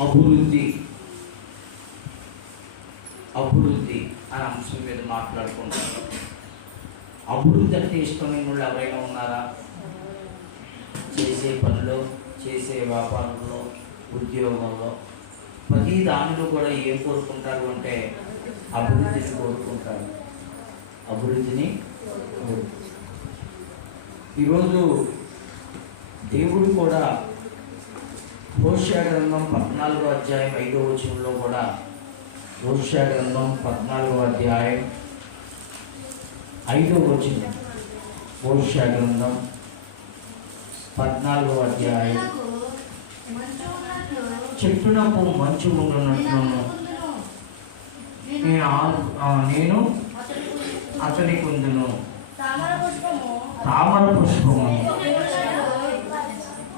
అభివృద్ధి అభివృద్ధి అనే అంశం మీద మాట్లాడుకుంటాం. అభివృద్ధి అంటే ఇష్టమైన వాళ్ళు ఎవరైనా ఉన్నారా? చేసే పనిలో, చేసే వ్యాపారంలో, ఉద్యోగంలో, ప్రతి దానిలో కూడా ఏం కోరుకుంటారు అంటే అభివృద్ధిని కోరుకుంటారు. అభివృద్ధిని ఈరోజు దేవుడు కూడా హోషేయ గ్రంథం 14వ అధ్యాయం 5వ వచనంలో కూడా, హోషేయ గ్రంథం 14వ అధ్యాయం 5వ వచనం, హోషేయ గ్రంథం 14వ అధ్యాయం, చెట్టునకు మంచు ఉన్నట్లును నేను అతని కుందును, తామర పుష్పము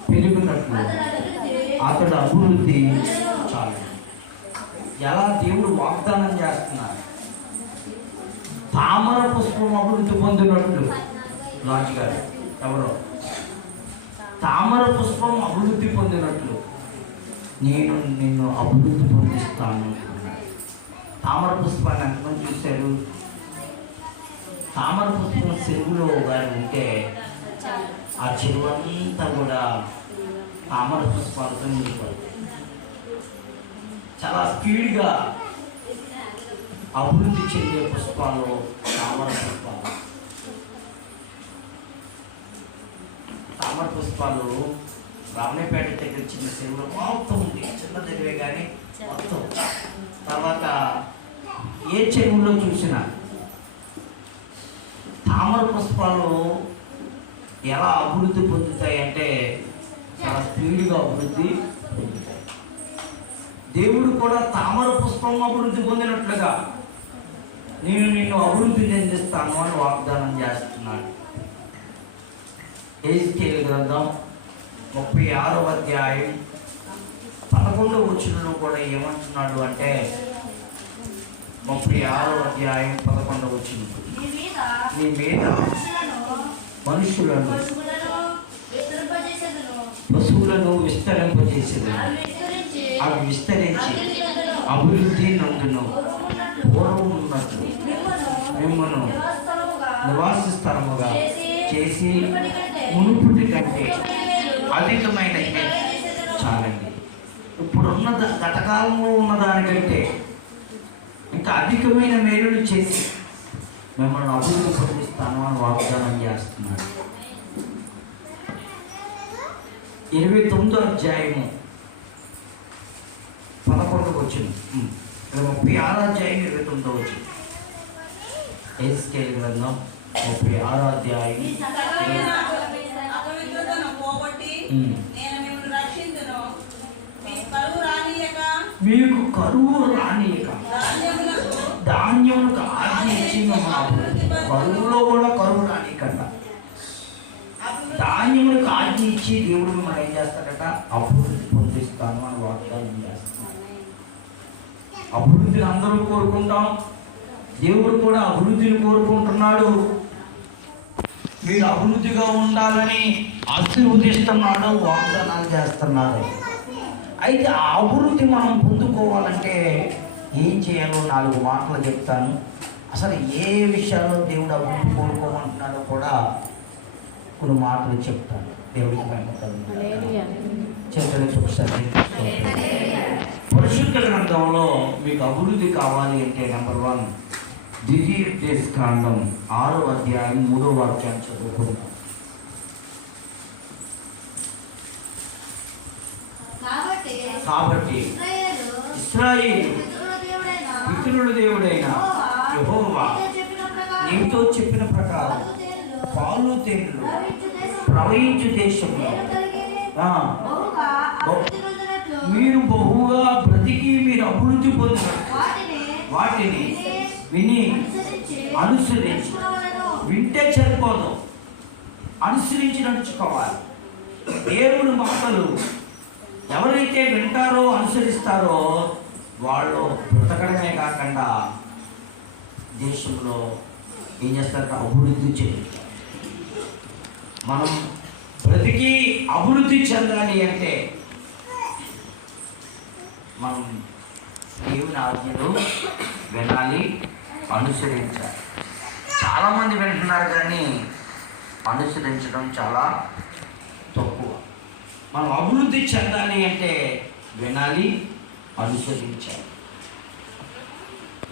పెరుగునట్లు అతడు అభివృద్ధి చాలు. ఎలా దేవుడు వాగ్దానం చేస్తున్నారు? తామర పుష్పం అభివృద్ధి పొందినట్లు. రాజుగారు ఎవరో తామర పుష్పం అభివృద్ధి పొందినట్లు నేను నిన్ను అభివృద్ధి పొందిస్తాను. తామర పుష్పాన్ని ఎంతమంది చూశారు? తామర పుష్పం చెరువులో కానీ ఉంటే ఆ చెరువు అంతా కూడా తామర పుష్పాలతో నిండిపోతుంది. చాలా స్పీడ్గా అభివృద్ధి చెందే పుష్పాలు తామర పుష్పాలు. తామర పుష్పాలు రామనేపేట దగ్గర చిన్న చెరువులో మొత్తం ఉంది. చిన్న చెరువే కానీ మొత్తం. తర్వాత ఏ చెరువులో చూసినా తామర పుష్పాలు ఎలా అభివృద్ధి పొందుతాయి అంటే చాలా స్పీడ్గా అభివృద్ధి పొందుతాయి. దేవుడు కూడా తామర పుష్పం అభివృద్ధి పొందినట్లుగా నేను నిన్ను అభివృద్ధి చెందిస్తాను అని వాగ్దానం చేస్తున్నాడు. యెహెజ్కేలు గ్రంథం 36వ అధ్యాయం 11వ వచనంలో కూడా ఏమంటున్నాడు అంటే, 36వ అధ్యాయం 11వ వచనం, నీ మీద మనుషులను పశువులను విస్తరింపజేసేదను, అవి విస్తరించి అభివృద్ధి నందును పూర్వం ఉన్నట్లు మిమ్మను నివాస స్థలముగా చేసి మునుపుటి కంటే అధికమైన చాలండి. ఇప్పుడున్న గతకాలంలో ఉన్నదానికంటే ఇంకా అధికమైన మేలులు చేసి మిమ్మల్ని అభివృద్ధి పొందిస్తాను అని వాగ్దానం చేస్తున్నాడు. 29వ అధ్యాయము 11వ వచనం, 36వ అధ్యాయం 29వ వచనం. యెహెజ్కేలు గ్రంథం 36వ అధ్యాయం మీకు కరువు రానియక ధాన్యములకు ఆజ్ఞ ఇచ్చి కరువులో కూడా కరువు రానియకంట. ధాన్యములకు ఆజ్ఞ ఇచ్చి దేవుడు మిమ్మల్ని ఏం చేస్తాడట? అభివృద్ధి పొందిస్తాను అని వాగ్దానం చేస్తాను. అభివృద్ధిని అందరూ కోరుకుంటాం. దేవుడు కూడా అభివృద్ధిని కోరుకుంటున్నాడు. మీరు అభివృద్ధిగా ఉండాలని ఆశీర్వదిస్తున్నాడు, వాగ్దానాలు చేస్తున్నాడు. అయితే ఆ అభివృద్ధి మనం పొందుకోవాలంటే ఏం చేయాలో 4 మాటలు చెప్తాను. అసలు ఏ విషయాల్లో దేవుడు అభివృద్ధి కోరుకోమంటున్నాడో కూడా కొన్ని మాటలు చెప్తాను. దేవుడికి ఒకసారి పరిశుద్ధ గ్రంథంలో మీకు అభివృద్ధి కావాలి అంటే నెంబర్ 1 ద్వితీయోపదేశకాండం 6వ అధ్యాయం 3వ వాక్యాన్ని చదువుకుంటాం. కాబట్టి ఇశ్రాయేలు పితరుల దేవుడైన యెహోవా నీతో చెప్పిన ప్రకారం పాలు తేనెలు ప్రవహించు దేశంలో మీరు బహుగా బ్రతికి మీరు అభివృద్ధి పొందినట్టు వాటిని విని అనుసరించి, వింటే సరిపోదు, అనుసరించి నడుచుకోవాలి. దేవుని మాటలు ఎవరైతే వింటారో అనుసరిస్తారో వాళ్ళు బ్రతకడమే కాకుండా దేశంలో ఏం చేస్తారంటే అభివృద్ధి చెందుతారు. మనం బ్రతికి అభివృద్ధి చెందాలి అంటే మనం దేవుని ఆజ్ఞలు వినాలి, అనుసరించాలి. చాలామంది వింటున్నారు కానీ అనుసరించడం చాలా తక్కువ. మనం అభివృద్ధి చెందాలి అంటే వినాలి, అనుసరించాలి.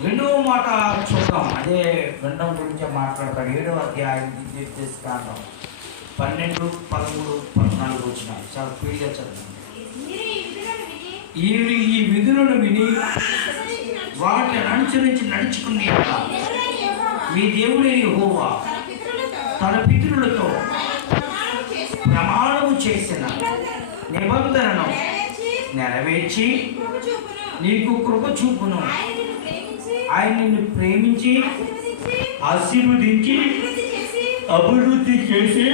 రెండవ మాట చూద్దాం, అదే వినడం గురించే మాట్లాడతాడు. 7వ అధ్యాయం కాండం 12, 13, 14 వచ్చినాయి. చాలా స్పీడ్గా చదవండి. ఈ విధులను విని వాటిని అనుసరించి నడుచుకుని మీ దేవుడైన యెహోవా తన పితరులతో ప్రమాణము చేసిన నిబంధనను నెరవేర్చి నీకు కృప చూపును. ఆయన నిన్ను ప్రేమించి ఆశీర్వదించి అభివృద్ధి చేసి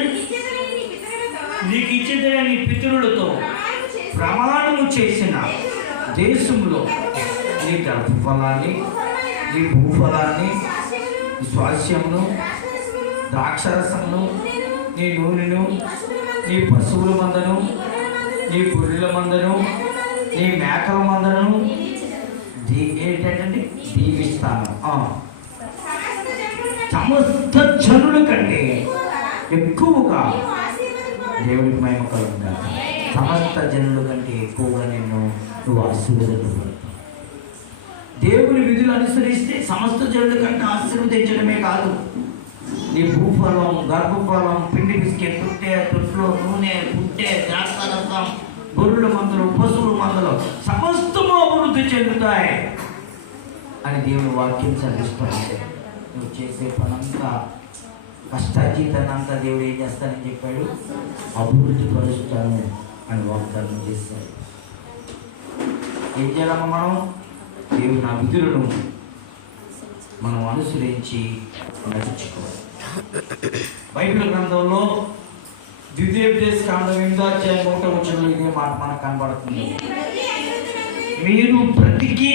నీకు ఇచ్చేదని నీ పితరులతో ప్రమాణము చేసిన దేశంలో నీ గర్భఫలాన్ని, నీ భూఫలాన్ని, నీ స్వాస్యమును, ద్రాక్షరసమును, నీ నూనెను, నీ పశువుల మందను, నీ గొర్రెల మందను, నీ మేకల మందను ఏంటంటే దీవిస్తాను. సమస్త జనుల కంటే ఎక్కువగా దేవుడికి మహిమ కలుగుతాను. సమస్త జనుల కంటే ఎక్కువగా నువ్వు ఆశీర్వదించబడతావు. దేవుని విధులు అనుసరిస్తే సమస్త జనుల కంటే ఆశీర్వదించడమే కాదు, నీ భూఫలం, గర్భఫలం, పిండి బిస్కెట్, తొట్లో నూనె, పుట్టే, ద్రాక్షరసం, గొర్రెల మందలు, పశువుల మందలు సమస్తము అభివృద్ధి చెందుతాయి అని దేవుని వాక్యం చదివిస్తుంది. నువ్వు చేసే పనంతా, కష్టాజీతాన్ని అంతా దేవుడు ఏం చేస్తానని చెప్పాడు? అభివృద్ధి పరుస్తాను అని వాగ్దానం చేశాడు. ఏం చేయాలమ్మా? మనం దేవుని విధులను మనం అనుసరించి నడుచుకోవాలి. బైబిల్ గ్రంథంలో ద్వితీయోపదేశకాండం 8వ అధ్యాయం 1వ వచనంలో ఇదే మాట మనకు కనబడుతుంది. మీరు బ్రతికి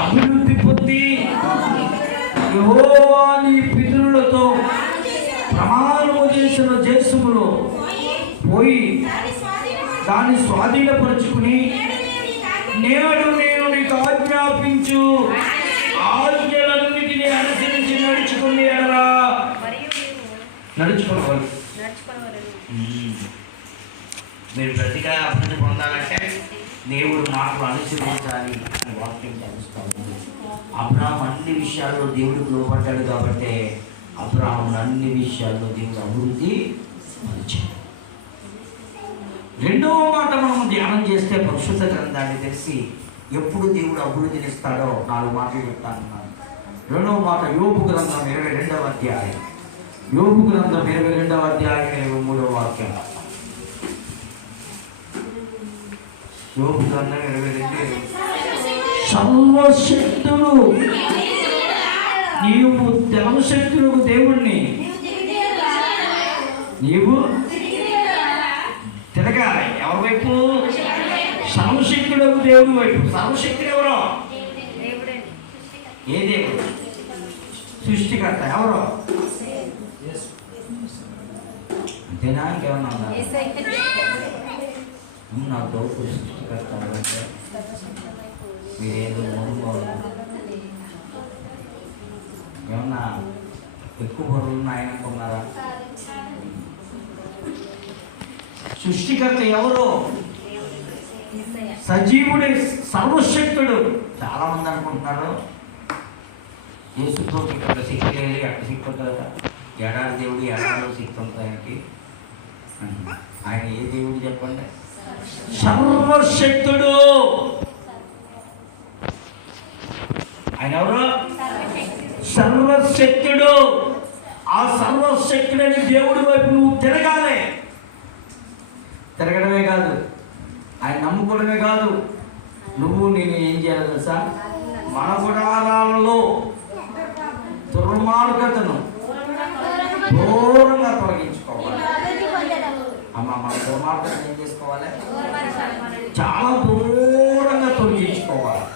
అభివృద్ధి పొంది యెహోవా నీ పితరులతో ప్రమాణము చేసిన దేశములో పోయి దాన్ని స్వాధీనపరుచుకుని నేడు నేను నీకు ఆజ్ఞాపించు ఆజ్ఞలన్నిటినీ అనుసరించి నడుచుకోవాలి. మీరు బ్రతిగా అభివృద్ధి పొందాలంటే దేవుడు మాటలు అనుసరించాలి అని వాక్యం తెలుస్తాము. అబ్రాహాం అన్ని విషయాల్లో దేవుడికి లోపడ్డాడు కాబట్టి అబ్రాహాం అన్ని విషయాల్లో దేవుడు అభివృద్ధి పరిచాడు. రెండవ మాట మనం ధ్యానం చేస్తే పరిశుద్ధ గ్రంథాన్ని తెలిసి ఎప్పుడు దేవుడు అభివృద్ధిని ఇస్తాడో 4 మాటలు చెప్తాను. రెండవ మాట యోబు గ్రంథం 22వ అధ్యాయం, యోబు గ్రంథం 22వ అధ్యాయం 23వ వాక్యం. యోబు గ్రంథం 22. సర్వశక్తులు నీవు సర్వశక్తులకు దేవుణ్ణి నీవు తిరగాలి. ఎవరి వైపు? సర్వశక్తులకు దేవుడి వైపు. సర్వశక్తులు ఎవరో? ఏ దేవుడు? సృష్టికర్త. ఎవరో? అంతేనా? ఇంకేమన్నా నాకు డౌట్. సృష్టికర్త అంటే మీరేదో ఏమన్నా ఎక్కువ బరువులు ఆయన అనుకున్నారా? సృష్టికర్త ఎవరు? సజీవుడే, సర్వశక్తుడు. చాలా మంది అనుకుంటున్నారు యేసుతో ఇక్కడ శక్తి లేదు, అక్కడ శక్తి ఉంటుంది కదా. ఏడాది దేవుడు ఏడాదిలో శక్తి ఉంటుంది ఆయనకి. ఆయన ఏ దేవుడు చెప్పండి? సర్వశక్తుడు. ఆయన ఎవరు? సర్వశక్తుడు. ఆ సర్వశక్తుడని దేవుడి వైపు నువ్వు తిరగాలి. తిరగడమే కాదు, ఆయన నమ్ముకోవడమే కాదు, నువ్వు నేను ఏం చేయాలి తెలుసా? మన గుడారాలలో దుర్మార్గతను దూరంగా తొలగించుకోవాలి. అమ్మ, మన దుర్మార్గతను ఏం చేసుకోవాలి? చాలా దూరంగా తొలగించుకోవాలి.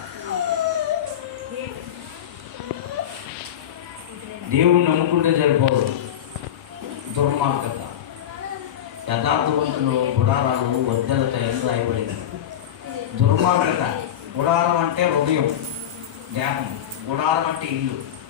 దేవుణ్ణి నమ్ముకుంటే సరిపోదు. దుర్మార్గత, యథార్థవంతులు గుడారాలు వద్దలతో ఎందుకు అయిపోయింది. దుర్మార్గత గుడారం అంటే హృదయం, దేహం. గుడారం అంటే ఇల్లు.